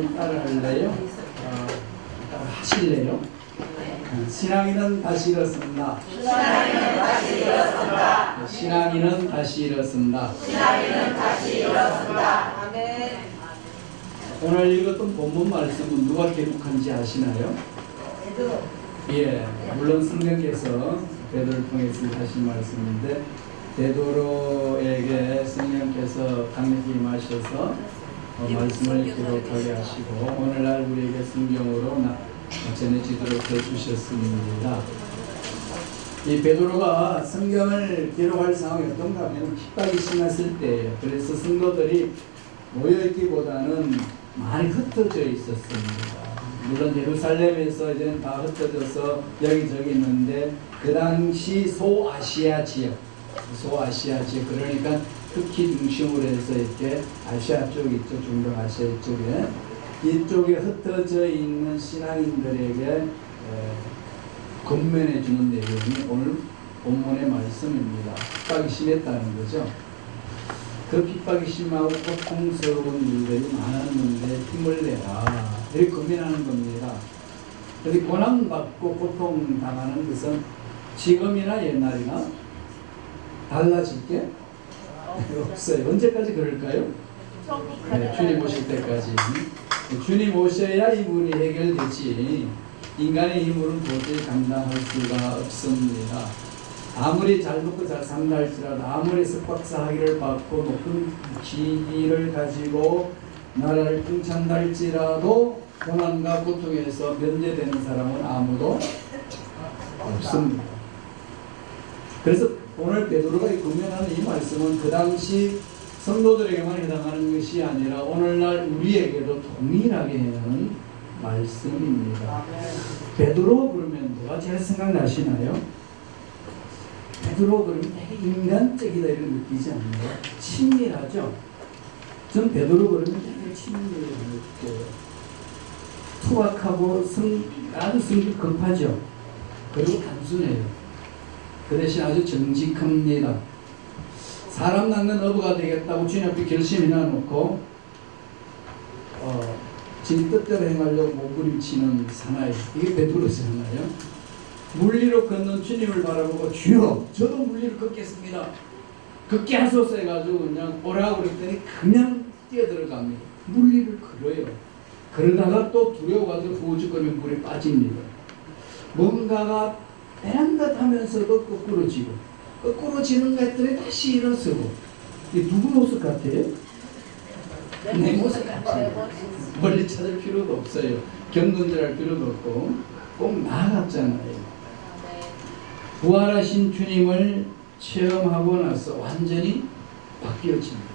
좀 따라할래요? 따라 하실래요? 신앙인은 다시 일어섭니다. 신앙인은 다시 일어섭니다. 신앙인은 다시 일어섭니다. 신앙인은 다시 일어섭니다. 아멘. 오늘 읽었던 본문 말씀은 누가 기록한지 아시나요? 예, 물론 성령께서 베드로를 통해서 하신 말씀인데 베드로에게 성령께서 강력히 임하셔서 말씀을 기록하게 하시고 오늘날 우리에게 성경으로 전해지도록 해주셨습니다. 이 베드로가 성경을 기록할 상황이 어떤가 하면 핍박이 심했을 때예요. 그래서 성도들이 모여있기보다는 많이 흩어져 있었습니다. 물론 예루살렘에서 이제는 다 흩어져서 여기저기 있는데 그 당시 소아시아 지역 그러니까 특히 중심으로 해서 이렇게 아시아 쪽 있죠. 중동아시아 쪽에 이쪽에 흩어져 있는 신앙인들에게 권면해 주는 내용이 오늘 본문의 말씀입니다. 핍박이 심했다는 거죠. 그 핍박이 심하고 고통스러운 일들이 많았는데 힘을 내라 이렇게 권면하는 겁니다. 그런데 고난받고 고통당하는 것은 지금이나 옛날이나 달라질 게 없어요. 언제까지 그럴까요? 네, 주님 오실 때까지. 주님 오셔야 이 문이 해결되지 인간의 힘으로는 도저히 감당할 수가 없습니다. 아무리 잘 먹고 잘 산다 할지라도 아무리 석박사학위를 받고 높은 지위를 가지고 나라를 통치한다 할지라도 고난과 고통에서 면제되는 사람은 아무도 없습니다. 그래서 오늘 베드로가 권면하는 이 말씀은 그 당시 성도들에게만 해당하는 것이 아니라 오늘날 우리에게도 동일하게 하는 말씀입니다. 베드로 그러면 누가 제일 생각나시나요? 베드로 그러면 되게 인간적이다 이런 느끼지 않나요? 친밀하죠? 전 베드로 그러면 되게 친밀해요. 투박하고 아주 성질 급하죠. 그리고 단순해요. 그 대신 아주 정직합니다. 사람 낚는 어부가 되겠다고 주님 앞에 결심이나 놓고 지 뜻대로 행하려고 몸부림치는 사나이, 이게 베드로잖아요. 물리로 걷는 주님을 바라보고 주여 저도 물리를 걷겠습니다. 걷게 하소서 해가지고 그냥 오라고 그랬더니 그냥 뛰어들어갑니다. 물리를 걸어요. 그러다가 또 두려워가지고 후우죽거리며 물에 빠집니다. 뭔가가 되는 듯 하면서도 거꾸로 지고 거꾸로 지는가 했더니 다시 일어서고. 이게 누구 모습 같아요? 내 모습 같아요. 멀리 찾을 필요도 없어요. 경건절할 필요도 없고 꼭 나아갔잖아요. 부활하신 주님을 체험하고 나서 완전히 바뀌어집니다.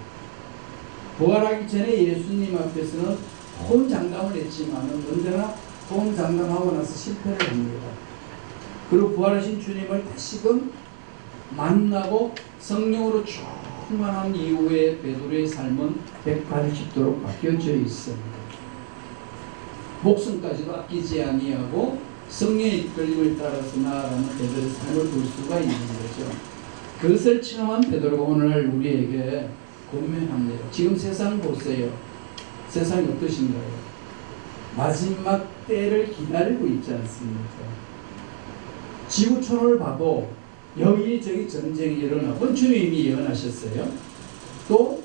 부활하기 전에 예수님 앞에서는 호언장담을 했지만 언제나 호언장담하고 나서 실패를 합니다. 그리고 부활하신 주님을 다시금 만나고 성령으로 충만한 이후에 베드로의 삶은 180도로 바뀌어져 있습니다. 목숨까지도 아끼지 아니하고 성령의 이끌림을 따라서 나아가는 베드로의 삶을 볼 수가 있는 거죠. 그것을 체험한 베드로가 오늘날 우리에게 권면합니다. 지금 세상 보세요. 세상이 어떠신가요? 마지막 때를 기다리고 있지 않습니까? 지구촌을 봐도 여기저기 전쟁이 일어나고 주님이 예언하셨어요. 또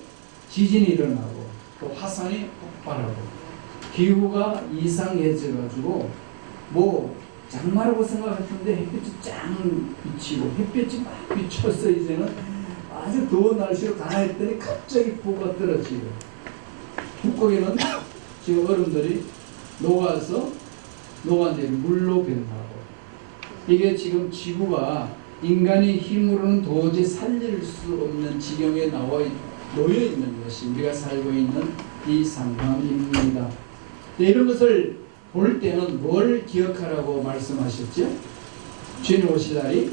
지진이 일어나고 또 화산이 폭발하고 기후가 이상해져가지고 뭐 장마라고 생각했는데 햇빛이 쫙 비치고 햇빛이 막 비쳐서 이제는 아주 더운 날씨로 가나 했더니 갑자기 폭우가 떨어지고 북극에는 지금 얼음들이 녹아서 녹아내리 물로 변하고 이게 지금 지구가 인간의 힘으로는 도저히 살릴 수 없는 지경에 놓여 있는 것이 우리가 살고 있는 이 상황입니다. 이런 것을 볼 때는 뭘 기억하라고 말씀하셨죠? 주님 오실 날이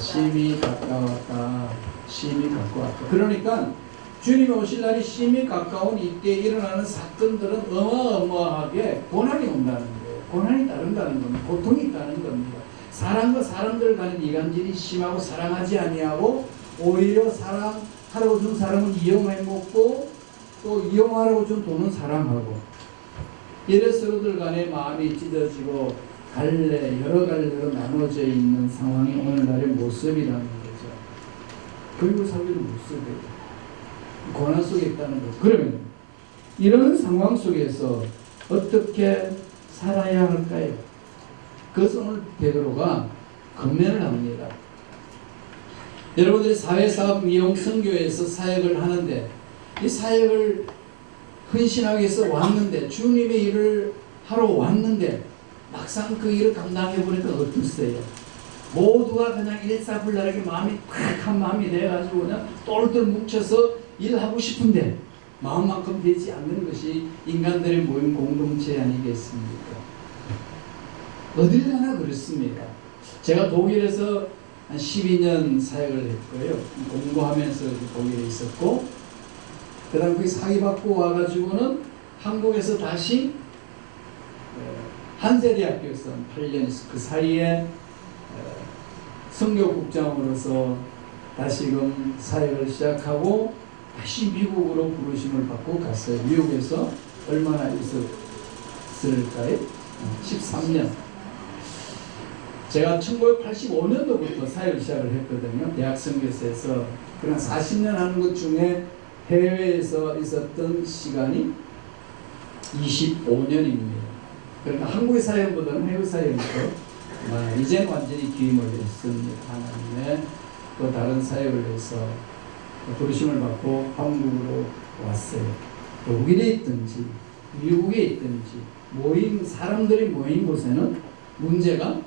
심히 가까웠다. 심히 가까웠다. 그러니까 주님이 오실 날이 심히 가까운 이때 일어나는 사건들은 어마어마하게 고난이 온다는 거예요. 고난이 따른다는 겁니다. 고통이 있다는 겁니다. 사람과 사람들 간의 이간질이 심하고 사랑하지 아니하고 오히려 사랑하라고 준 사람은 이용해 먹고 또 이용하라고 준 돈은 사랑하고 이래 서로들 간에 마음이 찢어지고 여러 갈래로 나눠져 있는 상황이 오늘날의 모습이라는 거죠. 그리고 사회의 모습이에요. 고난 속에 있다는 거죠. 그러면 이런 상황 속에서 어떻게 살아야 할까요? 그것을 오늘 베드로가 권면을 합니다. 여러분들이 사회사업 미용 선교에서 사역을 하는데 이 사역을 헌신하기 위해서 왔는데 주님의 일을 하러 왔는데 막상 그 일을 감당해 보니까 어떠세요? 모두가 그냥 일사불란하게 마음이 팍한 마음이 돼가지고 그냥 똘똘 뭉쳐서 일하고 싶은데 마음만큼 되지 않는 것이 인간들의 모임 공동체 아니겠습니까? 어딜 가나 그렇습니다. 제가 독일에서 한 12년 사역을 했고요. 공부하면서 독일에 있었고, 그 다음 거기 사기받고 와가지고는 한국에서 다시 한세대학교에서 8년 그 사이에 선교국장으로서 다시금 사역을 시작하고 다시 미국으로 부르심을 받고 갔어요. 미국에서 얼마나 있었을까요? 13년. 제가 1985년도부터 사역을 시작을 했거든요. 대학 선교사에서. 그냥 40년 하는 것 중에 해외에서 있었던 시간이 25년입니다. 그러니까 한국의 사역보다는 해외 사역이 더 이제는 완전히 기임을 했습니다. 하나님의 또 다른 사역을 해서 부르심을 받고 한국으로 왔어요. 독일에 있든지 미국에 있든지 사람들이 모인 곳에는 문제가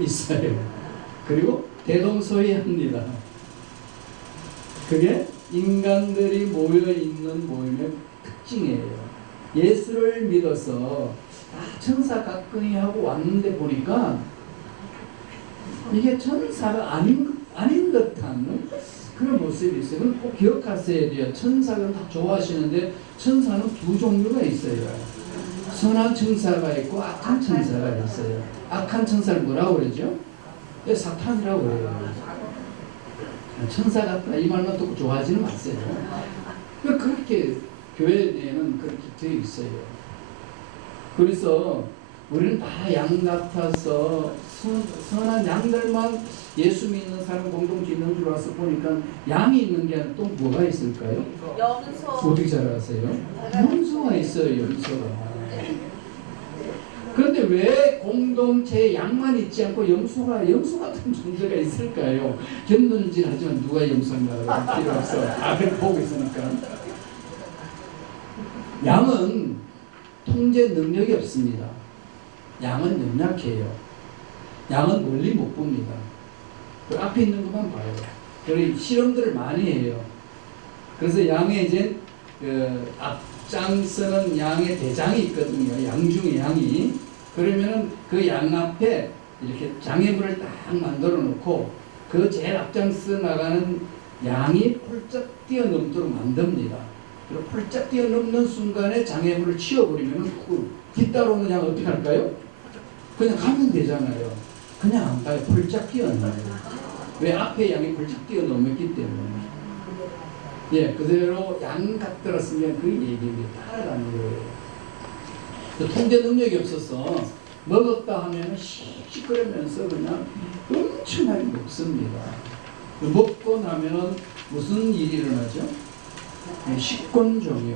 있어요. 그리고 대동소이합니다. 그게 인간들이 모여있는 모임의 특징이에요. 예수를 믿어서 천사 같거니 하고 왔는데 보니까 이게 천사가 아닌 듯한 그런 모습이 있어요. 그럼 꼭 기억하셔야 돼요. 천사가 다 좋아하시는데 천사는 두 종류가 있어요. 선한 천사가 있고 악한 천사가 있어요. 악한 천사를 뭐라고 그러죠? 사탄이라고 그래요. 천사 같다 이 말만 듣고 좋아하지는 마세요. 그렇게 교회 내에는 그렇게 되어 있어요. 그래서 우리는 다 양 같아서 선한 양들만 예수 믿는 사람 공동체 있는 줄 알아서 보니까 양이 있는 게 아니라 또 뭐가 있을까요? 염소. 어떻게 잘 아세요? 염소가 있어요. 염소가. 그런데 왜 공동체에 양만 있지 않고 염소 같은 존재가 있을까요? 견눈질 하지만 누가 염소인가 필요 없어. 앞에 보고 있으니까. 양은 통제 능력이 없습니다. 양은 연약해요. 양은 멀리 못 봅니다. 그 앞에 있는 것만 봐요. 그리고 실험들을 많이 해요. 그래서 양의 이제 앞장서는 양의 대장이 있거든요. 양 중에 양이. 그러면은 그 양 앞에 이렇게 장애물을 딱 만들어 놓고 그 제일 앞장서 나가는 양이 폴짝 뛰어넘도록 만듭니다. 그리고 폴짝 뛰어넘는 순간에 장애물을 치워버리면 그 뒤따라오는 양 어떻게 할까요? 그냥 가면 되잖아요. 그냥 안 가요. 폴짝 뛰어넘어요. 왜? 앞에 양이 폴짝 뛰어넘었기 때문에. 예, 그대로 양 같들었으면 그 얘기를 따라가는 거예요. 통제 능력이 없어서 먹었다 하면 시끄러면서 그냥 엄청나게 먹습니다. 먹고 나면 무슨 일이 일어나죠? 식곤종이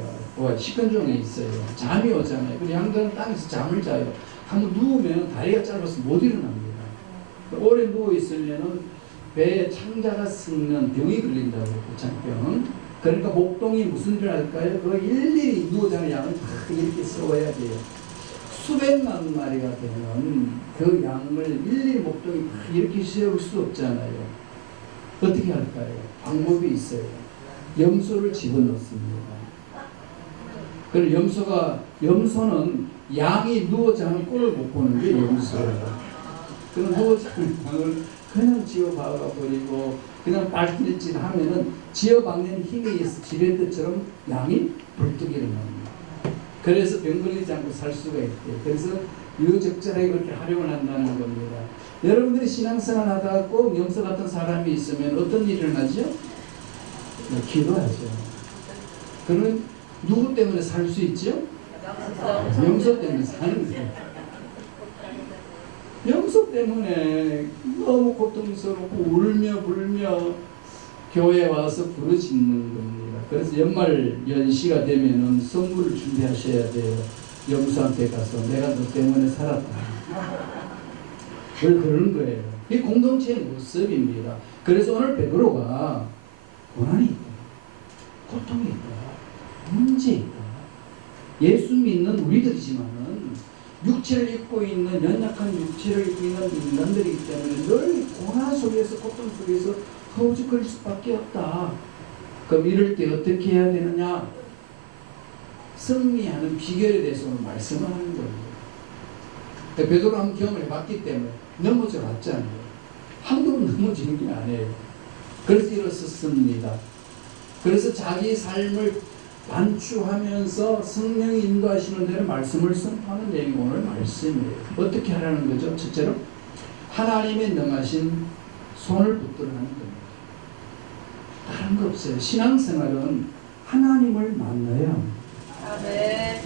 있어요. 잠이 오잖아요. 그리고 양들은 땅에서 잠을 자요. 한번 누우면 다리가 짧아서 못 일어납니다. 오래 누워 있으면 배에 창자가 썩는 병이 걸린다고 해요. 고창병. 그러니까 목동이 무슨 일을 할까요? 그거 일일이 누워자는 양을 다 이렇게 세워야 돼요. 수백만 마리가 되면 그 양을 일일이 목동이 다 이렇게 세울 수 없잖아요. 어떻게 할까요? 방법이 있어요. 염소를 집어넣습니다. 그리고 염소는 양이 누워 자는 꼴을 못 보는 게 염소예요. 그럼 누워 자는 양을 그냥 지어박아버리고 그냥 발길질 하면은 지어박는 힘에 의해서 지렛대처럼 양이 불뚝 일어납니다. 그래서 병 걸리지 않고 살 수가 있대요. 그래서 유적절하게 그렇게 활용을 한다는 겁니다. 여러분들이 신앙생활 하다가 꼭 염소 같은 사람이 있으면 어떤 일이 일어나죠? 기도하죠. 그러면 누구 때문에 살 수 있죠? 명소 때문에 사는 거예요. 명소 때문에 너무 고통스럽고 울며 불며 교회에 와서 부르짖는 겁니다. 그래서 연말 연시가 되면은 선물을 준비하셔야 돼요. 영수한테 가서 내가 너 때문에 살았다. 왜 그런 거예요? 이 공동체의 모습입니다. 그래서 오늘 베드로가 고난이 있다, 고통이 있다, 문제 있다. 예수 믿는 우리들이지만은 육체를 입고 있는 연약한 육체를 입고 있는 인간들이기 때문에 늘 고난 속에서 고통 속에서 허우적거릴 수밖에 없다. 그럼 이럴 때 어떻게 해야 되느냐? 승리하는 비결에 대해서 오늘 말씀을 하는 겁니다. 베드로 한 경험을 해봤기 때문에 넘어져 왔잖아요. 한두 번 넘어지는 게 아니에요. 그래서 일어섰습니다. 그래서 자기 삶을 반추하면서 성령이 인도하시는 대로 말씀을 선포하는 내용이 오늘 말씀이에요. 어떻게 하라는 거죠? 첫째로 하나님의 능하신 손을 붙들어 하는 겁니다. 다른 거 없어요. 신앙생활은 하나님을 만나야 합니다. 아멘.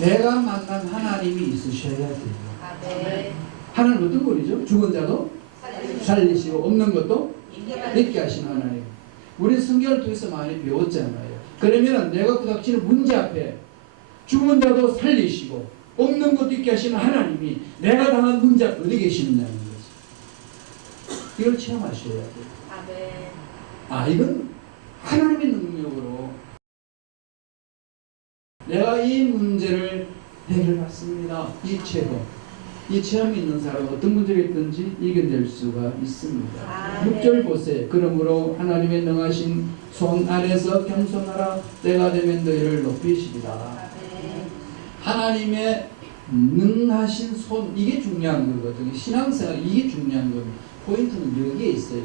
내가 만난 하나님이 있으셔야 돼요. 아멘. 하나님 어떤 분이죠? 죽은 자도 살리시고 없는 것도 있게 하시는 하나님. 우리 성경을 통해서 많이 배웠잖아요. 그러면 내가 부닥치는 문제 앞에 죽은 자도 살리시고 없는 것도 있게 하시는 하나님이 내가 당한 문제 앞에 어디 계시느냐는 거죠. 이걸 체험하셔야 돼요. 아멘. 이건 하나님의 능력으로 내가 이 문제를 해결받습니다. 이 체험이 있는 사람은 어떤 문제가 있든지 이겨낼 수가 있습니다. 6절 보세요. 그러므로 하나님의 능하신 손 아래서 겸손하라. 때가 되면 너희를 높이시리라. 하나님의 능하신 손, 이게 중요한 거거든요. 신앙생활 이게 중요한 겁니다. 포인트는 여기에 있어요.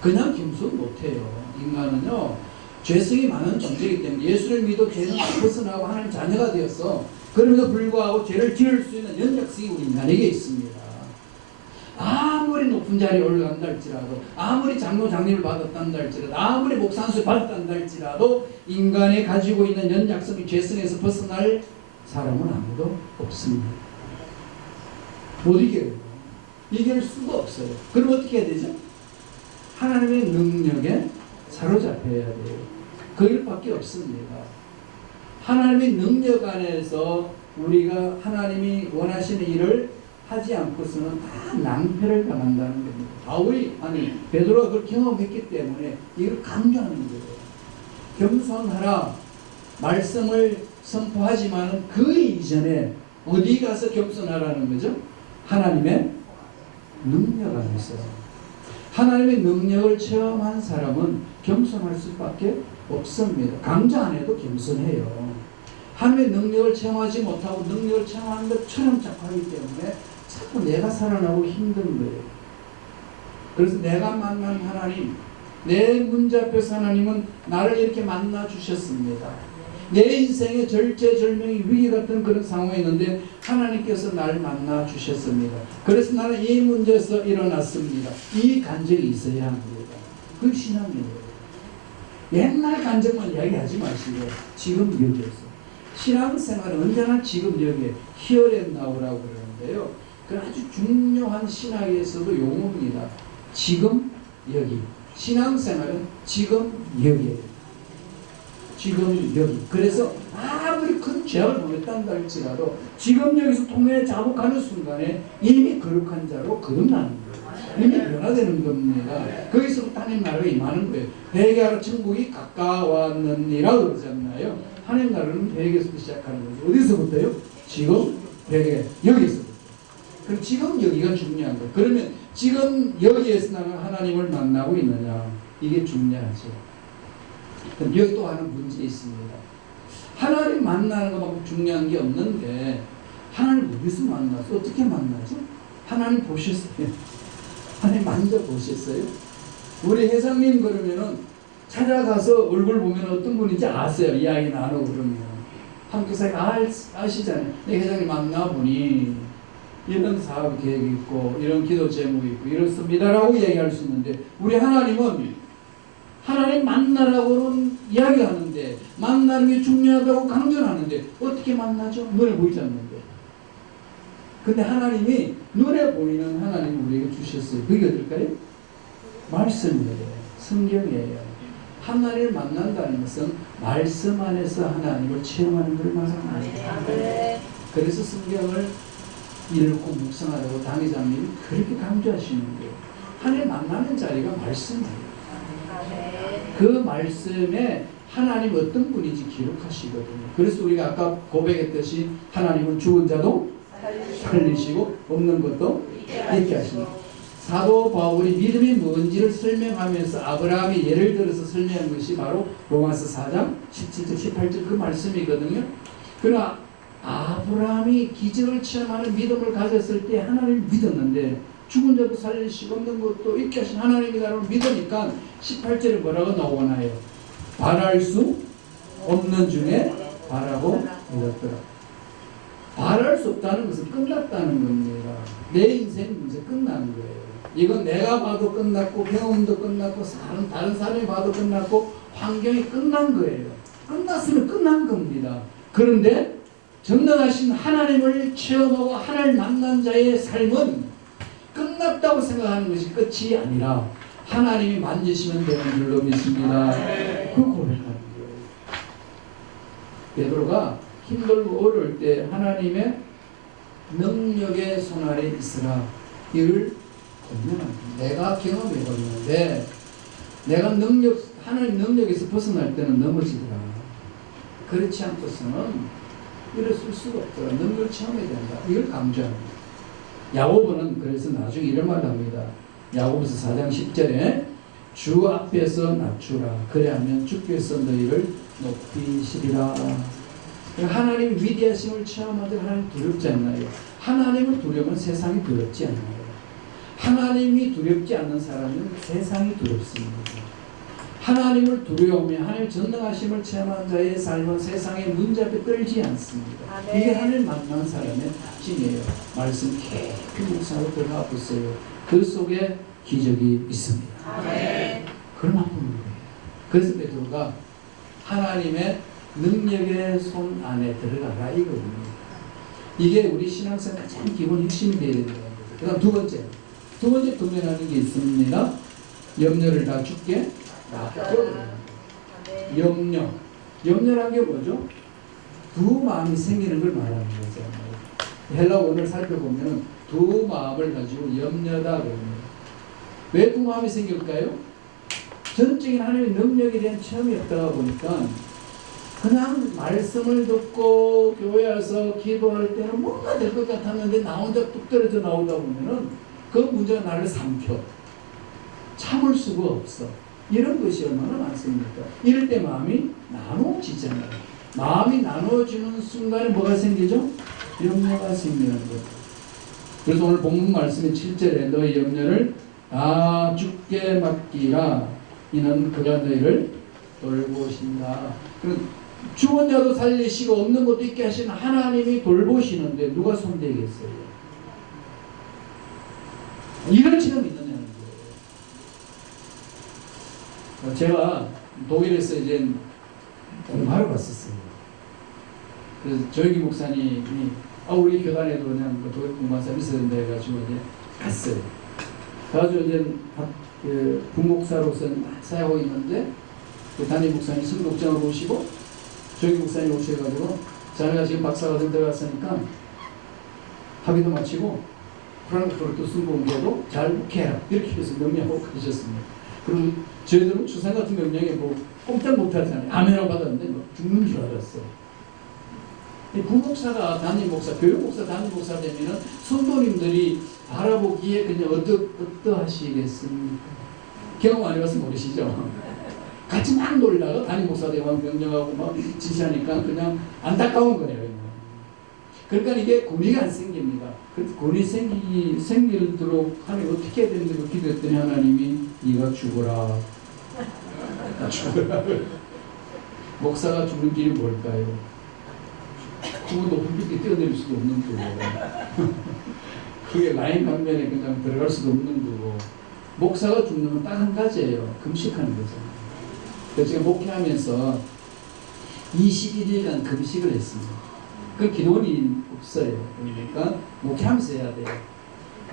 그냥 겸손 못해요. 인간은요, 죄성이 많은 존재이기 때문에 예수를 믿어 죄는 벗어나고 하나님 자녀가 되었어. 그럼에도 불구하고 죄를 지을 수 있는 연약성이 우리 인간에게 있습니다. 아무리 높은 자리에 올라간다 할지라도, 아무리 장로 장립을 받았단다 할지라도, 아무리 목상수를 받았단다 할지라도 인간이 가지고 있는 연약성이 죄성에서 벗어날 사람은 아무도 없습니다. 못 이겨요. 이길 수가 없어요. 그럼 어떻게 해야 되죠? 하나님의 능력에 사로잡혀야 돼요. 그 일밖에 없습니다. 하나님의 능력 안에서 우리가 하나님이 원하시는 일을 하지 않고서는 다 낭패를 당한다는 겁니다. 베드로가 그걸 경험했기 때문에 이걸 강조하는 거예요. 겸손하라 말씀을 선포하지만 그 이전에 어디 가서 겸손하라는 거죠? 하나님의 능력 안에서. 하나님의 능력을 체험한 사람은 겸손할 수밖에 없습니다. 강조 안 해도 겸손해요. 하나님의 능력을 체험하지 못하고 능력을 체험하는 것처럼 자꾸 하기 때문에 자꾸 내가 살아나고 힘든 거예요. 그래서 내가 만난 하나님, 내 문제 앞에서 하나님은 나를 이렇게 만나 주셨습니다. 내 인생의 절체절명이 위기 같은 그런 상황이 있는데 하나님께서 나를 만나 주셨습니다. 그래서 나는 이 문제에서 일어났습니다. 이 간증이 있어야 합니다. 그게 신앙이에요. 옛날 간증만 이야기하지 마시고 지금 여기에서. 신앙생활은 언제나 지금 여기에 히어앤 나우라고 그러는데요. 그 아주 중요한 신학에서도 용어입니다. 지금 여기. 신앙생활은 지금 여기에요. 지금 여기. 그래서 아무리 큰 죄악을 범했단다 할지라도 지금 여기서 통해 자복하는 순간에 이미 거룩한 자로 거듭나는 거예요. 이미 변화되는 겁니다. 거기서부터 하나님 나라가 임하는 거예요. 회개하라 천국이 가까웠느니라 그러잖아요. 하나님 나라는 회개에서부터 시작하는 거죠. 어디서부터요? 지금 회개. 여기서부터. 그럼 지금 여기가 중요한 거예요. 그러면 지금 여기에서 나는 하나님을 만나고 있느냐. 이게 중요하죠. 여기 또 하나 문제 있습니다. 하나님 만나는 것만큼 중요한 게 없는데 하나님 어디서 만나서 어떻게 만나죠? 하나님 보셨어요? 하나님 만져보셨어요? 우리 회장님 그러면은 찾아가서 얼굴 보면 어떤 분인지 아세요? 이야기 나누고 그러면 한교사가 아시잖아요. 내 회장님 만나보니 이런 사업 계획이 있고 이런 기도 제목이 있고 이렇습니다라고 이야기할 수 있는데 우리 하나님은 하나님 만나라고는 이야기하는데 만나는 게 중요하다고 강조하는데 어떻게 만나죠? 눈에 보이지 않는데. 근데 하나님이 눈에 보이는 하나님을 우리에게 주셨어요. 그게 어떨까요? 말씀이에요. 성경이에요. 하나님을 만난다는 것은 말씀 안에서 하나님을 체험하는 걸 말합니다. 아멘. 그래서 성경을 읽고 묵상하라고 당회장님이 그렇게 강조하시는 거예요. 하나님 만나는 자리가 말씀이에요. 아멘. 그 말씀에 하나님 어떤 분인지 기록하시거든요. 그래서 우리가 아까 고백했듯이 하나님은 죽은 자도 살리시고 없는 것도 있게 하십니다. 사도 바울이 믿음이 뭔지를 설명하면서 아브라함이 예를 들어서 설명한 것이 바로 로마서 4장 17절 18절 그 말씀이거든요. 그러나 아브라함이 기적을 체험하는 믿음을 가졌을 때 하나님을 믿었는데 죽은 자도 살리시고 없는 것도 있게 하신 하나님이라고 믿으니까 18절에 뭐라고 나오나요? 바랄 수 없는 중에 바라고 믿었더라. 바랄 수 없다는 것은 끝났다는 겁니다. 내 인생 문제 끝난 거예요. 이건 내가 봐도 끝났고 경험도 끝났고 다른 사람이 봐도 끝났고 환경이 끝난 거예요. 끝났으면 끝난 겁니다. 그런데 전능하신 하나님을 체험하고 하나님을 만난 자의 삶은 끝났다고 생각하는 것이 끝이 아니라 하나님이 만지시면 되는 줄로 믿습니다. 그 고백하는 거예요. 베드로가 힘들고 어려울 때 하나님의 능력의 손 아래 있으라 이를 권면합니다. 내가 경험해 보는데 내가 하나님 능력에서 벗어날 때는 넘어지더라. 그렇지 않고서는 일어설 수가 없더라. 능력을 체험해야 된다. 이걸 강조합니다. 야고보는 그래서 나중에 이런 말을 합니다. 야고보서 4장 10절에 주 앞에서 낮추라. 그래야면 주께서 너희를 높이시리라. 하나님의 위대하심을 체험하되 하나님 두렵지 않나요? 하나님을 두려우면 세상이 두렵지 않나요? 하나님이 두렵지 않는 사람은 세상이 두렵습니다. 하나님을 두려우며 하나님의 전능하심을 체험한 자의 삶은 세상의 문제 앞에 떨지 않습니다. 아멘. 이게 하나님 만난 사람의 특징이에요. 말씀 깊이 묵상하고 들어가 보세요. 그 속에 기적이 있습니다. 아멘. 그런 아픔인 거예요. 그래서 베드로가 하나님의 능력의 손 안에 들어가라 이거든요. 이게 우리 신앙생활 가장 기본 핵심이 되어야 된다는 거죠. 그 다음 두 번째 도면하는 게 있습니다. 염려를 다 죽게 놔둬. 염려란 게 뭐죠? 두 마음이 생기는 걸 말하는 거죠. 헬라 원어를 살펴보면 두 마음을 가지고 염려다 그럽니다. 왜 두 마음이 생길까요? 전적인 하나님의 능력에 대한 체험이 없다가 보니까 그냥 말씀을 듣고 교회 와서 기도할 때는 뭔가 될 것 같았는데 나 혼자 뚝 떨어져 나오다 보면은 그 문제가 나를 삼켜 참을 수가 없어. 이런 것이 얼마나 많습니까? 이럴 때 마음이 나눠지잖아요. 마음이 나눠지는 순간에 뭐가 생기죠? 염려가 생기는 거예요. 그래서 오늘 본문 말씀의 7절에 너희 염려를 다 주께 맡기라. 이는 그가 너희를 돌보신다. 그럼 죽은 자도 살리시고 없는 것도 있게 하시는 하나님이 돌보시는데 누가 손대겠어요? 이런 체험이 있느냐는 거예요. 제가 독일에서 이제 공부하러 갔었어요. 그래서 조영기 목사님이 우리 교단에도 그냥 독일 공부한 사람이 있어야 된다 해가지고 이제 갔어요. 가가지고 이제 부목사로서 사역하고 있는데 그 담임 목사님 성독장을 오시고 조영기 목사님 오셔가지고 자네가 지금 박사과정 들어갔으니까 학위도 마치고 프랑크푸르트 순공부도 잘 묵해라 이렇게 해서 명령하고 가셨습니다. 그리고 저희들은 추상 같은 명령에 뭐 꼼짝 못하잖아요. 아멘하고 받았는데 뭐 죽는 줄 알았어요. 부목사가 담임 목사, 교육 목사, 담임 목사 되면은 성도님들이 바라보기에 그냥 어떠하시겠습니까? 경험 안 해봐서 모르시죠? 같이 막 놀다가 담임 목사 되고 명령하고 막 지시하니까 그냥 안타까운 거예요. 그러니까 이게 권위가 안 생깁니다. 그래서 권위 생기도록 하면 어떻게 해야 되는지 기도했더니 하나님이 네가 죽어라. 죽어라. 목사가 죽는 길이 뭘까요? 그 높은 빛에 뛰어내릴 수도 없는 거고 그게 라인 방면에 그냥 들어갈 수도 없는 거고 목사가 죽는 건 딱 한 가지예요. 금식하는 거죠. 그래서 제가 목회하면서 21일간 금식을 했습니다. 그 기도원이 없어요. 그러니까 목회하면서 해야 돼요.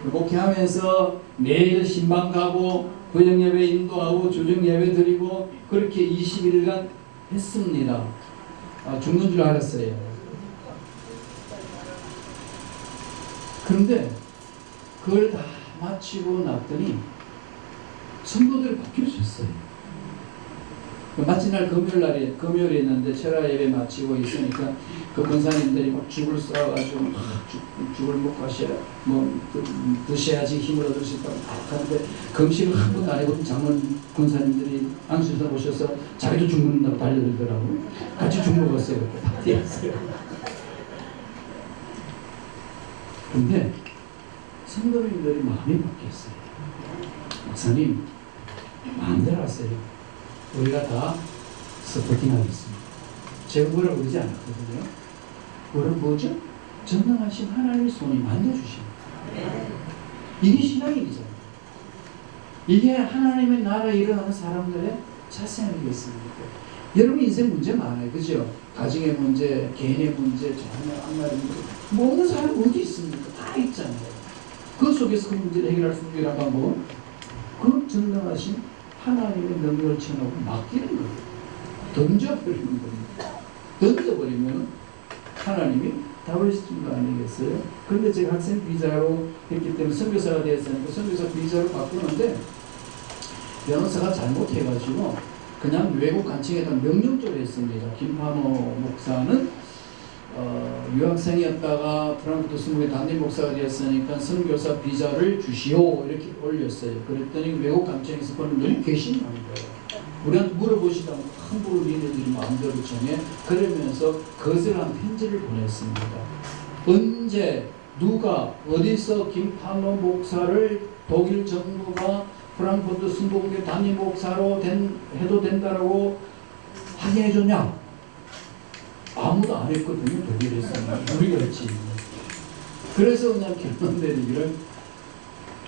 목회하면서 매일 신방 가고 구역 예배 인도하고 조정 예배 드리고 그렇게 21일간 했습니다. 죽는 줄 알았어요. 그런데 그걸 다 마치고 났더니 성도들이 바뀌어졌어요. 마치 날 금요일에 있는데 철야 예배 마치고 있으니까 그 권사님들이 막 죽을 쏴가지고 죽을 먹고 드셔야지 힘을 얻을 수 있다고 하는데 금식을 한 번도 안 해본 장로님 권사님들이 안수사 오셔서 자기도 죽는다고 달려들더라고요. 같이 죽 먹었어요. 파티했어요. 근데 성도님들이 마음이 바뀌었어요. 목사님 마음대로 하세요. 우리가 다 서포팅하겠습니다. 제가 뭐라고 그러지 않았거든요. 그건 뭐죠? 전능하신 하나님의 손이 만져주십니다. 이게 신앙이잖아요. 이게 하나님의 나라에 일어나는 사람들의 자세하겠습니까? 여러분 인생 문제 많아요. 그죠? 가정의 문제, 개인의 문제, 자녀, 안나의 문제. 뭐 없는 사람 어디 있습니까? 다 있잖아요. 그 속에서 그 문제를 해결할 수 있는 유일한 방법은 그 전능하신 하나님의 능력을 전하고 맡기는 거예요. 던져버리는 겁니다. 던져버리면 하나님이 답을 해주는 거 아니겠어요? 그런데 제가 학생 비자로 했기 때문에 선교사가 되었으니까 선교사 비자로 바꾸는데 변호사가 잘못해가지고 그냥 외국 간청에다 명령조를 했습니다. 김판호 목사는 유학생이었다가 프랑크푸르트 스무고의 담임 목사가 되었으니까 선교사 비자를 주시오 이렇게 올렸어요. 그랬더니 외국 감청에서 보는 분이 괘씸한 거예요. 우리한테 물어보시다가 함부로 니네들이 마음대로 정해 그러면서 거절한 편지를 보냈습니다. 언제 누가 어디서 김판호 목사를 독일 정부가 프랑크푸르트 순복음교회 담임 목사로 해도 된다라고 확인해줬냐? 아무도 안 했거든요. 독일에서는. 우리가 했지. 그래서 그냥 결론 내리기를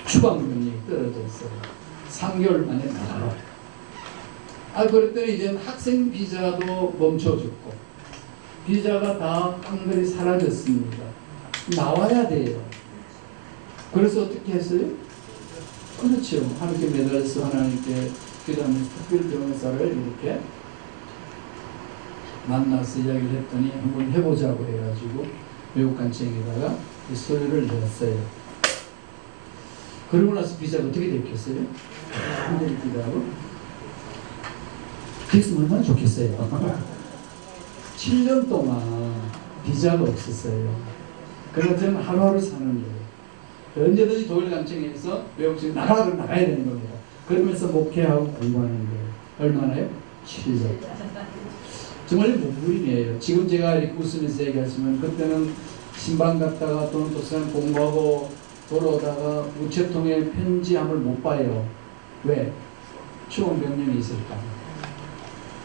추방명령이 떨어졌어요. 3개월 만에 나가라. 그랬더니 이제 학생 비자도 멈춰줬고 비자가 다 깡그리 사라졌습니다. 나와야 돼요. 그래서 어떻게 했어요? 그렇죠. 하나님께 매달려서 하나님께 기도하면서 특별 변호사를 이렇게 만나서 이야기를 했더니 한번 해보자고 해가지고 외국 간청에다가 서류를 냈어요. 그러고 나서 비자가 어떻게 됐겠어요? 한국 비자로 됐으면 얼마나 좋겠어요. 7년 동안 비자가 없었어요. 그래서 저는 하루하루 사는 거예요. 언제든지 독일 간청에서 외국인 나가야 되는 겁니다. 그러면서 목회하고 공부하는 거예요. 얼마나요? 7년. 정말 무부인이에요. 지금 제가 이렇게 웃으면서 얘기하시면 그때는 신방 갔다가 또는 도서관 공부하고 돌아오다가 우체통에 편지함을 못 봐요. 왜? 추원 명령이 있을까?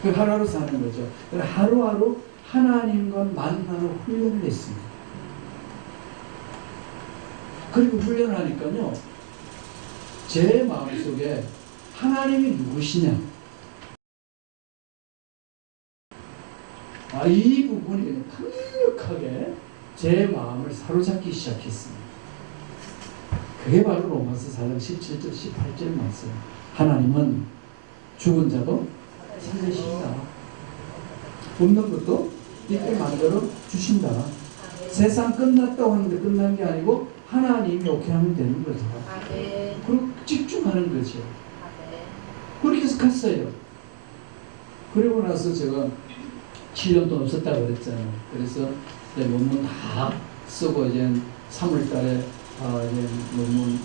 그 하루하루 사는 거죠. 하루하루 하나님과 만나는 훈련을 했습니다. 그리고 훈련을 하니까요. 제 마음속에 하나님이 누구시냐? 이 부분이 그냥 강력하게 제 마음을 사로잡기 시작했습니다. 그게 바로 로마서 4장 17절 18절 말씀. 하나님은 죽은 자도 살리신다. 없는 것도 있게 만들어 주신다. 세상 끝났다고 하는데 끝난 게 아니고 하나님이 오케이 하면 되는 거죠. 그리고 집중하는 거죠. 그렇게 해서 갔어요. 그리고 나서 제가 7년 동안 없었다고 그랬잖아요. 그래서 이제 논문 다 쓰고 이제 3월 달에 이제 논문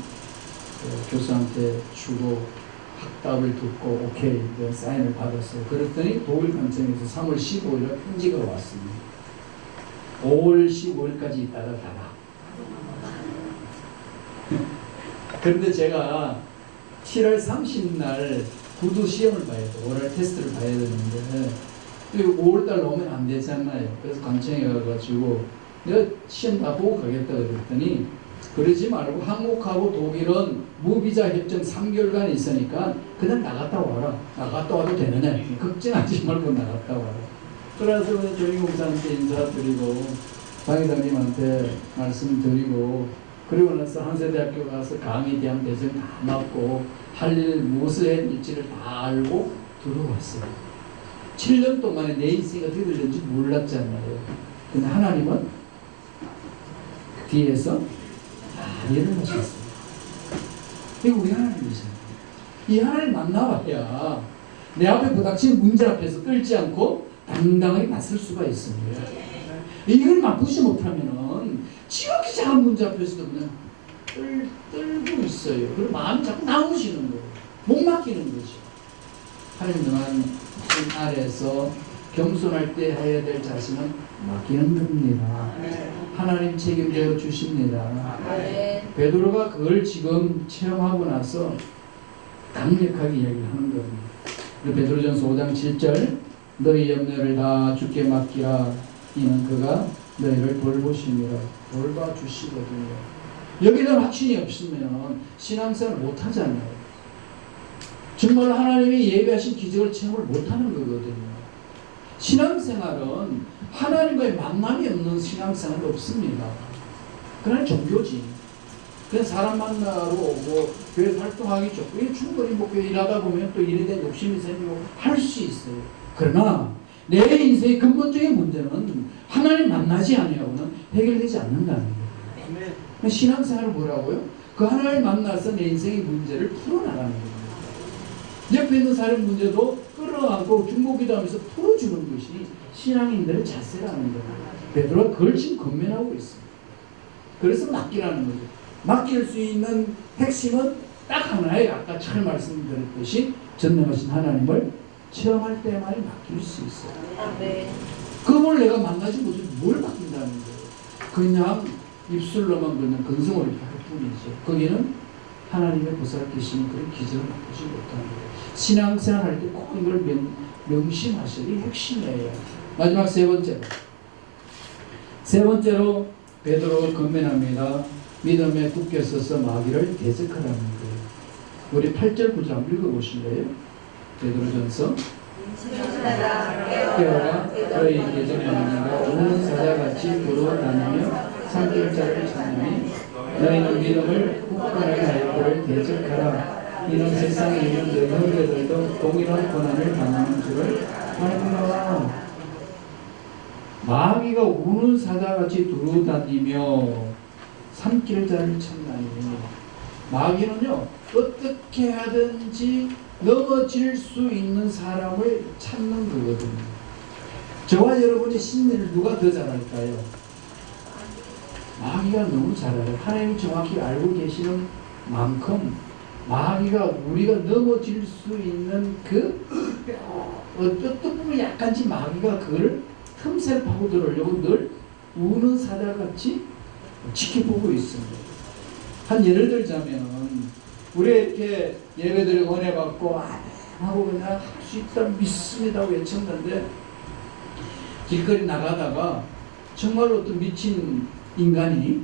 교수한테 주고 학답을 듣고 오케이 이제 사인을 받았어요. 그랬더니 독일 간청에서 3월 15일에 편지가 왔습니다. 5월 15일까지 있다가 가라. 그런데 제가 7월 30날 구두 시험을 봐야 돼. 오랄 테스트를 봐야 되는데 5월달 오면 안 되잖아요. 그래서 관청에 가가지고 내가 시험 다 보고 가겠다 그랬더니 그러지 말고 한국하고 독일은 무비자 협정 3개월간 있으니까 그냥 나갔다 와라. 나갔다 와도 되느냐? 걱정하지 말고 나갔다 와라. 그래서 조희 목사한테 인사드리고 강의장님한테 말씀드리고 그리고 나서 한세대학교 가서 강의에 대한 대전 다 맡고 할 일 무엇을 했는지를 다 알고 들어왔어요. 7년 동안에 내 인생이 어떻게 될는지 몰랐잖아요. 근데 하나님은 뒤에서 다 일을 하셨어요. 이게 우리 하나님이잖아요. 이 하나님 만나봐야 내 앞에 부닥친 문제 앞에서 떨지 않고 당당하게 맞설 수가 있습니다. 이걸 맛보지 못하면은 지극히 작은 문제 앞에서도 그냥 떨고 있어요. 그리고 마음이 자꾸 나오시는 거예요. 못 맡기는 거죠. 하나님 동안 신 아래에서 겸손할 때 해야 될 자신은 맡기는 겁니다. 하나님 책임져 주십니다. 베드로가 그걸 지금 체험하고 나서 강력하게 이야기하는 겁니다. 베드로전서 5장 7절 너희 염려를 다 주께 맡기라 이는 그가 너희를 돌보시니라. 돌봐주시거든요. 여기다 확신이 없으면 신앙생활을 못하잖아요. 정말 하나님이 예비하신 기적을 체험을 못하는 거거든요. 신앙생활은 하나님과의 만남이 없는 신앙생활은 없습니다. 그냥 종교지. 그냥 사람 만나러 오고 교회 활동하기 좋고 충분히 뭐 교회 일하다 보면 또 일에 대한 욕심이 생기고 할 수 있어요. 그러나 내 인생의 근본적인 문제는 하나님 만나지 아니하고는 해결되지 않는다는 거예요. 신앙생활은 뭐라고요? 그 하나님 만나서 내 인생의 문제를 풀어나가는 거예요. 옆에 있는 사람 문제도 끌어안고 중보기도하면서 풀어주는 것이 신앙인들의 자세라는 거예요. 베드로가 그걸 지금 건면하고 있습니다. 그래서 맡기라는 거죠. 맡길 수 있는 핵심은 딱 하나예요. 아까 잘 말씀드렸듯이 전능하신 하나님을 체험할 때만 맡길 수 있어요. 그걸 내가 만나지 못해서 뭘 맡긴다는 거예요. 그냥 입술로만 그냥 근성으로 할 뿐이죠. 거기는 하나님의 보살피신 그런 기적을 맛보지 못하는 거예요. 신앙생활 할 때 꼭 이걸 명심하셔야 이 핵심이에요. 마지막 세 번째로 베드로가 건면합니다. 믿음에 굳게 서서 마귀를 대적하라는 거예요. 우리 8절 9절 한번 읽어보실래요? 베드로전서 깨어라 너희 계정하느니가 우는 사자같이 돌아다니며 산길자를 찾느니 너희는 믿음을 굳건하게 하여 그를 대적하라. 이는 세상에 있는 너희 형제들도 동일한 고난을 당하는 줄을 아노라. 마귀가 우는 사자같이 두루다니며 산길자를 찾나니 마귀는요 어떻게 하든지 넘어질 수 있는 사람을 찾는 거거든요. 저와 여러분의 심리를 누가 더 잘 알까요? 마귀가 너무 잘 알아요. 하나님이 정확히 알고 계시는 만큼 마귀가 우리가 넘어질 수 있는 그 어떤 부분 약간씩 마귀가 그걸 틈새를 파고들으려고 늘 우는 사자같이 지켜보고 있습니다. 한 예를 들자면 우리 이렇게 예배드리고 은혜 받고 하고 그냥 할 수 있다 믿습니다 외쳤는데 길거리 나가다가 정말로 어떤 미친 인간이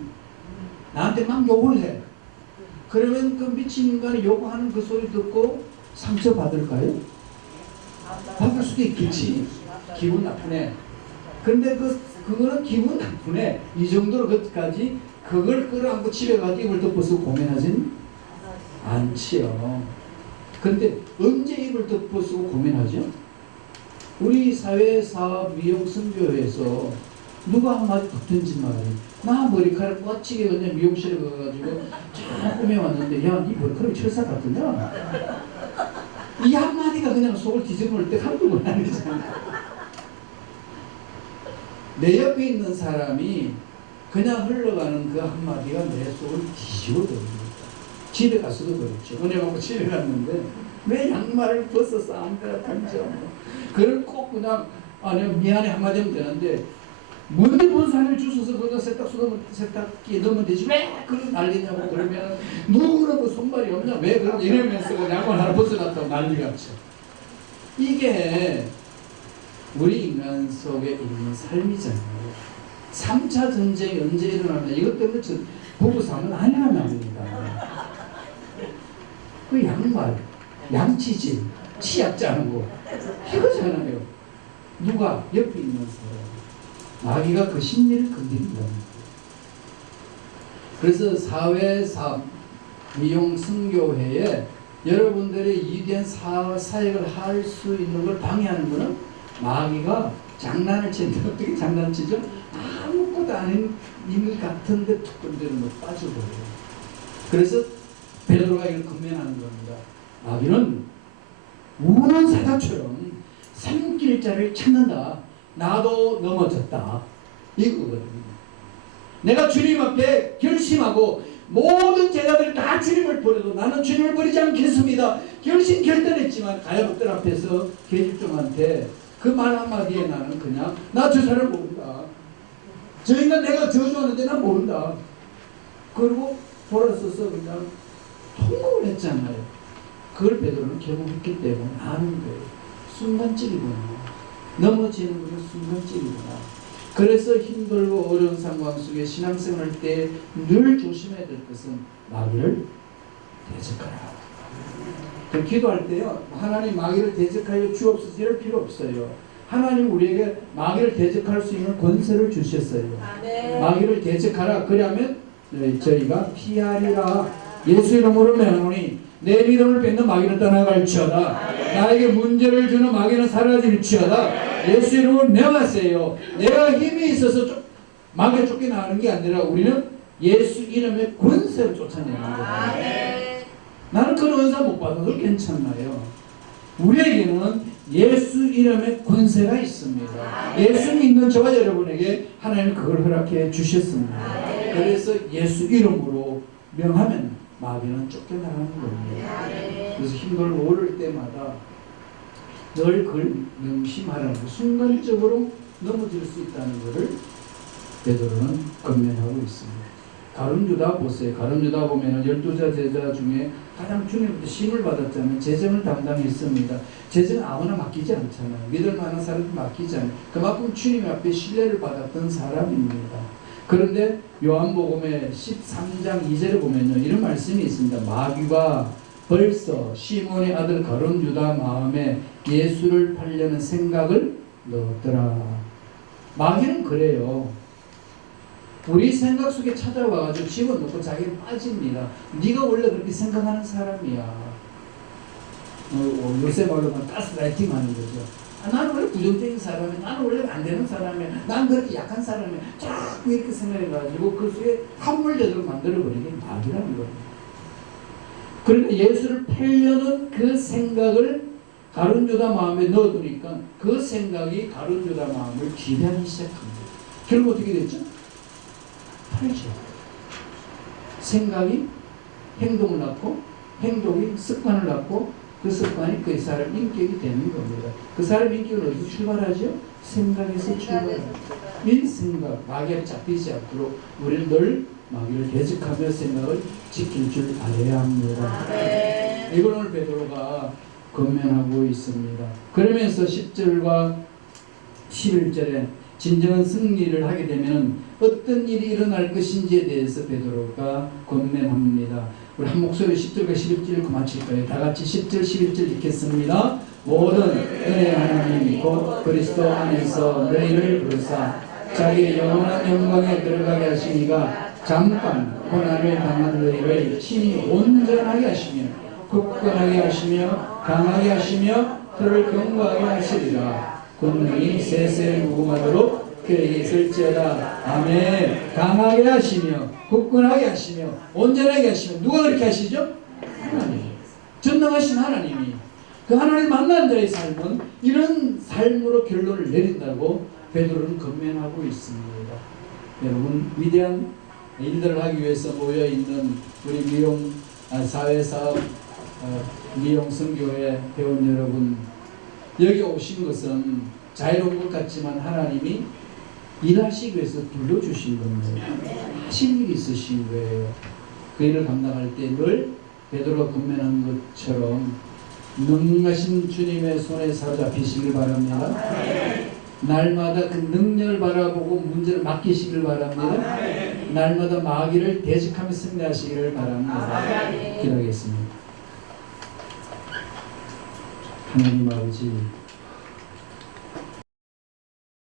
나한테 막 욕을 해. 그러면 그 미친 인간이 욕하는 그 소리 듣고 상처 받을까요? 받을 수도 있겠지. 기분 나쁘네. 근데 그거는 기분 나쁘네. 이 정도로 그까지 그걸 끌어안고 집에 가서 입을 덮어서 고민하진 않지요. 근데 언제 입을 덮어서 고민하죠? 우리 사회사업 미용 선교회에서 누가 한마디 붙든지 말이에요. 나 머리카락 꽉치게 그냥 미용실에 가가지고 쫙 꾸며왔는데 야, 네 머리카락이 철사 같으냐? 이 한마디가 그냥 속을 뒤집어놓을 때 한두 번 아니잖아. 내 옆에 있는 사람이 그냥 흘러가는 그 한마디가 내 속을 뒤집어버립니다. 집에 가서도 그렇죠. 은혜 받고 집에 갔는데 왜 양말을 벗어서 아무데나 던져. 그걸 꼭 그냥 아니 미안해 한마디 하면 되는데 먼저 본 사람이 주워서 그냥 세탁기에 넣으면 되지 왜 그런 난리냐고. 그러면 누구는 뭐 손발이 없냐 왜 그런 이러면서 양말 하나 벗어놨다고 난리가 쳐. 이게 우리 인간 속에 있는 삶이잖아요. 3차 전쟁이 언제 일어나냐. 이것 때문에 부부싸움은 안 일어납니다. 그 양말, 양치질, 치약 짜는 거 이거잖아요. 누가? 옆에 있는 사람. 마귀가 그 심리를 건드린다. 그래서 사회사 미용 선교회에 여러분들의 위대한 사역을 할 수 있는 걸 방해하는 것은 마귀가 장난을 치는데 어떻게 장난치죠? 아무것도 아닌 일 같은데 툭 건드리면 빠져버려요. 그래서 베드로가 이걸 건면하는 겁니다. 마귀는 우는 사자처럼 삼킬자를 찾는다. 나도 넘어졌다. 이거거든요. 내가 주님 앞에 결심하고 모든 제자들 다 주님을 버려도 나는 주님을 버리지 않겠습니다. 결단했지만 가야복들 앞에서 계집종한테 그 말 한마디에 나는 그냥 나 저 사람 모른다. 저 인간 내가 저주하는데 난 모른다. 그리고 돌아서서 그냥 통곡을 했잖아요. 그걸 베드로는 결국 했기 때문에 아는 거예요. 순간적이구나. 넘어지는 것은 순간적이구나. 그래서 힘들고 어려운 상황 속에 신앙생활 할 때 늘 조심해야 될 것은 마귀를 대적하라. 그 기도할 때요, 하나님 마귀를 대적하여 주옵소서 이럴 필요 없어요. 하나님 우리에게 마귀를 대적할 수 있는 권세를 주셨어요. 아멘. 마귀를 대적하라. 그러면 저희가 피하리라. 예수 이름으로 명하노니 내 믿음을 뺏는 마귀는 떠나갈지어다. 나에게 문제를 주는 마귀는 사라질지어다. 예수 이름으로 명하세요. 내가 힘이 있어서 마귀에 쫓겨나가는 게 아니라 우리는 예수 이름의 권세를 쫓아내는 거예요. 나는 그런 은사 못 받아도 괜찮나요? 우리에게는 예수 이름의 권세가 있습니다. 예수 믿는 저와 여러분에게 하나님은 그걸 허락해 주셨습니다. 그래서 예수 이름으로 명하면 마귀는 쫓겨나가는 겁니다. 그래서 힘들고 어려울 때마다 늘 그걸 명심하라고, 순간적으로 넘어질 수 있다는 것을 베드로는 권면하고 있습니다. 가룟 유다 보세요. 가룟 유다 보면은 12자 제자 중에 가장 주님부터 심을 받았잖아요. 재정을 담당했습니다. 재정은 아무나 맡기지 않잖아요. 믿을 만한 사람도 맡기지 않아요. 그만큼 주님 앞에 신뢰를 받았던 사람입니다. 그런데 요한복음의 13장 2절에 보면요, 이런 말씀이 있습니다. 마귀가 벌써 시몬의 아들 가룟 유다 마음에 예수를 팔려는 생각을 넣었더라. 마귀는 그래요. 우리 생각 속에 찾아와가지고 집어넣고 자기는 빠집니다. 네가 원래 그렇게 생각하는 사람이야. 요새 말로는 가스라이팅 하는 거죠. 나는 원래 부정적인 사람이야. 나는 원래 안 되는 사람이야. 난 그렇게 약한 사람이야. 자꾸 이렇게 생각해가지고 그 속에 함몰되도록 만들어버리는 게 마귀라는 겁니다. 그러니까 예수를 팔려는 그 생각을 가룟 유다 마음에 넣어두니까 그 생각이 가룟 유다 마음을 지배하기 시작합니다. 결국 어떻게 됐죠? 팔죠. 생각이 행동을 낳고 행동이 습관을 낳고 그 습관이 그 사람 인격이 되는 겁니다. 그 사람 인격은 어디서 출발하죠? 생각에서 출발합니다. 이 생각, 마귀에 잡히지 않도록 우리는 늘 마귀를 대적하며 생각을 지킬 줄 알아야 합니다. 이걸 오늘 베드로가 권면하고 있습니다. 그러면서 10절과 11절에 진정한 승리를 하게 되면 어떤 일이 일어날 것인지에 대해서 베드로가 권면합니다. 우리 한 목소리 10절과 11절 마칠까요? 다 같이 10절 11절 읽겠습니다. 모든 은혜의 하나님 곧 그리스도 안에서 너희를 부르사 자기의 영원한 영광에 들어가게 하시니가 잠깐 고난을 당한 너희를 친히 온전하게 하시며 굳건하게 하시며 강하게 하시며 그를 견고하게 하시리라. 권능이 세세 무궁하도록 그에게 있을지어다. 아멘. 강하게 하시며 굳건하게 하시며 온전하게 하시며 누가 그렇게 하시죠? 하나님. 전능하신 하나님이. 그 하나님 만난 자의 삶은 이런 삶으로 결론을 내린다고 베드로는 권면하고 있습니다. 여러분, 위대한 일들을 하기 위해서 모여있는 우리 미용 사회사업 미용 선교회 회원 여러분, 여기 오신 것은 자유로운 것 같지만 하나님이 일하시기 위해서 불러주신 겁니다. 하실 일이 있으신 거예요. 그 일을 감당할 때 늘 베드로가 권면한 것처럼 능하신 주님의 손에 사로잡히시길 바랍니다. 날마다 그 능력을 바라보고 문제를 맡기시길 바랍니다. 날마다 마귀를 대적하며 승리하시기를 바랍니다. 기도하겠습니다. 하나님 아버지,